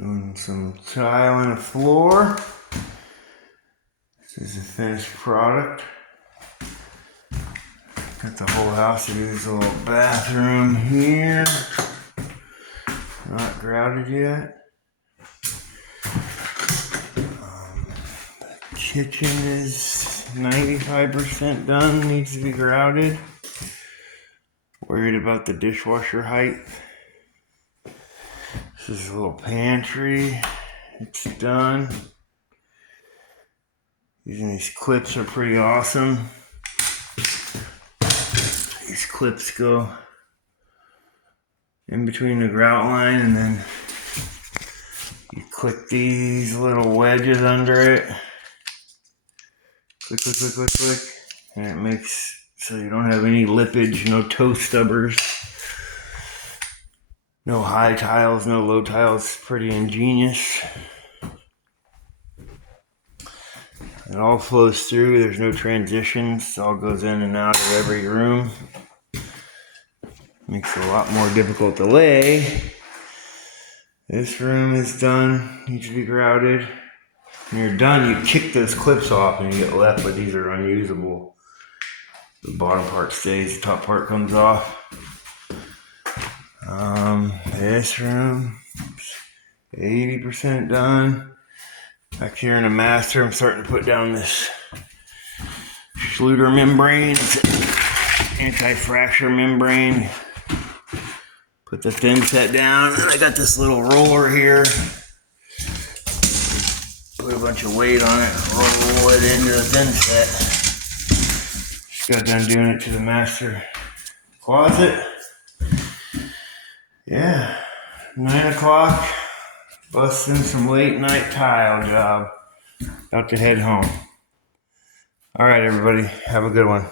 Doing some tile on the floor. This is a finished product. Got the whole house to do this little bathroom here. Not grouted yet. The kitchen is 95% done, needs to be grouted. Worried about the dishwasher height. This is a little pantry. It's done. Using these clips are pretty awesome. These clips go in between the grout line, and then you click these little wedges under it. Click, click, click, click, click. And it makes so you don't have any lippage, no toe stubbers, no high tiles, no low tiles. Pretty ingenious. It all flows through. There's no transitions. It all goes in and out of every room. Makes it a lot more difficult to lay. This room is done. Needs to be grouted. When you're done, you kick those clips off and you get left, but these are unusable. The bottom part stays, the top part comes off. This room, 80% done. Back here in the master, I'm starting to put down this Schluter membrane, anti-fracture membrane. Put the thin set down, and I got this little roller here. Put a bunch of weight on it, roll it into the thin set. Just got done doing it to the master closet. Yeah, 9 o'clock, busting some late night tile job. About to head home. All right, everybody, have a good one.